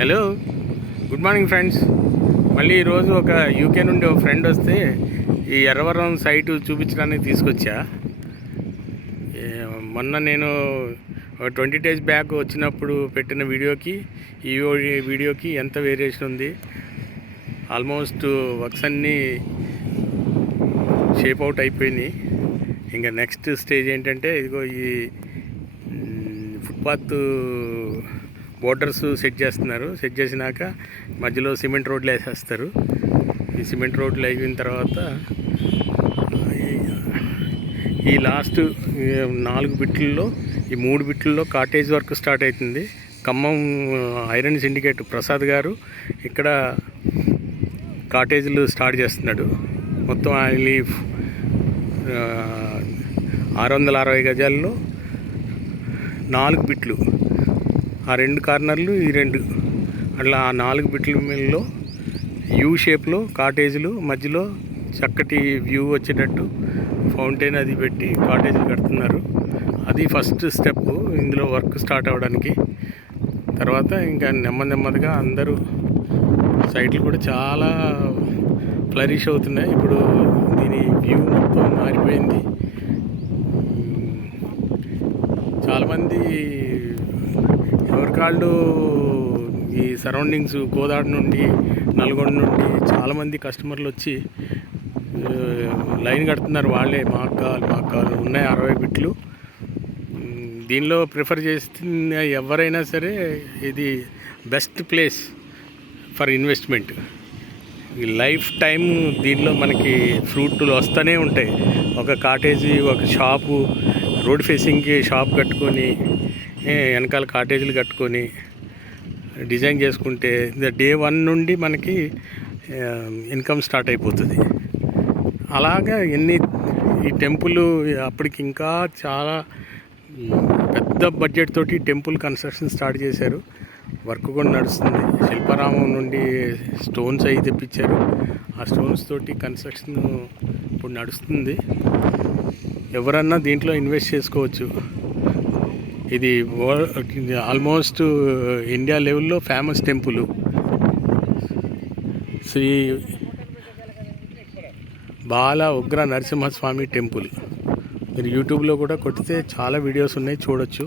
Hello, good morning friends. మళ్ళీ ఈరోజు ఒక యూకే నుండి ఒక ఫ్రెండ్ వస్తే ఈ ఎర్రవరం సైటు చూపించడానికి తీసుకొచ్చా. మొన్న నేను 20 days బ్యాక్ వచ్చినప్పుడు పెట్టిన వీడియోకి ఈ వీడియోకి ఎంత వేరియేషన్ ఉంది. ఆల్మోస్ట్ వర్క్స్ అన్నీ షేప్ అవుట్ అయిపోయినాయి. ఇంకా నెక్స్ట్ స్టేజ్ ఏంటంటే ఇదిగో ఈ ఫుట్పాత్ బోర్డర్స్ సెట్ చేస్తున్నారు. సెట్ చేసినాక మధ్యలో సిమెంట్ రోడ్లు వేసేస్తారు. ఈ సిమెంట్ రోడ్లు అయిన తర్వాత ఈ లాస్ట్ 4 బిట్లలో ఈ 3 బిట్లలో కాటేజ్ వర్క్ స్టార్ట్ అవుతుంది. ఖమ్మం ఐరన్ సిండికేట్ ప్రసాద్ గారు ఇక్కడ కాటేజీలు స్టార్ట్ చేస్తున్నాడు. మొత్తం ఆయన 660 గజాల్లో 4 బిట్లు, ఆ 2 కార్నర్లు, ఈ 2 అట్లా ఆ 4 బిట్ల మీదలో యూ షేప్లో కాటేజీలు, మధ్యలో చక్కటి వ్యూ వచ్చేటట్టు ఫౌంటైన్ అది పెట్టి కాటేజీలు కడుతున్నారు. అది ఫస్ట్ స్టెప్ ఇందులో వర్క్ స్టార్ట్ అవ్వడానికి. తర్వాత ఇంకా నెమ్మదిగా అందరూ సైట్లు కూడా చాలా ఫ్లరిష్ అవుతున్నాయి. ఇప్పుడు దీని వ్యూ మొత్తం మారిపోయింది. చాలామంది ఎవరికాళ్ళు ఈ సరౌండింగ్స్ కోదాడ నుండి, నల్గొండ నుండి చాలామంది కస్టమర్లు వచ్చి లైన్ కడుతున్నారు. వాళ్ళే మాకు కావాలి ఉన్నాయి 60 బిట్లు. దీనిలో ప్రిఫర్ చేస్తున్న ఎవరైనా సరే ఇది బెస్ట్ ప్లేస్ ఫర్ ఇన్వెస్ట్మెంట్. ఈ లైఫ్ టైం దీనిలో మనకి ఫ్రూట్లు వస్తూనే ఉంటాయి. ఒక కాటేజీ, ఒక షాపు, రోడ్ ఫేసింగ్కి షాప్ కట్టుకొని వెనకాల కాటేజీలు కట్టుకొని డిజైన్ చేసుకుంటే డే 1 నుండి మనకి ఇన్కమ్ స్టార్ట్ అయిపోతుంది. అలాగా ఈ టెంపుల్ అప్పటికి ఇంకా చాలా పెద్ద బడ్జెట్ తోటి టెంపుల్ కన్స్ట్రక్షన్ స్టార్ట్ చేశారు. వర్క్ కూడా నడుస్తుంది. శిల్పారామం నుండి స్టోన్స్ అవి తెప్పించారు. ఆ స్టోన్స్ తోటి కన్స్ట్రక్షన్ ఇప్పుడు నడుస్తుంది. ఎవరన్నా దీంట్లో ఇన్వెస్ట్ చేసుకోవచ్చు. ఇది ఆల్మోస్ట్ ఇండియా లెవెల్లో ఫేమస్ టెంపుల్, శ్రీ బాల ఉగ్ర నరసింహస్వామి టెంపుల్. మీరు యూట్యూబ్లో కూడా కొట్టితే చాలా వీడియోస్ ఉన్నాయి, చూడొచ్చు.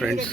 ఫ్రెండ్స్,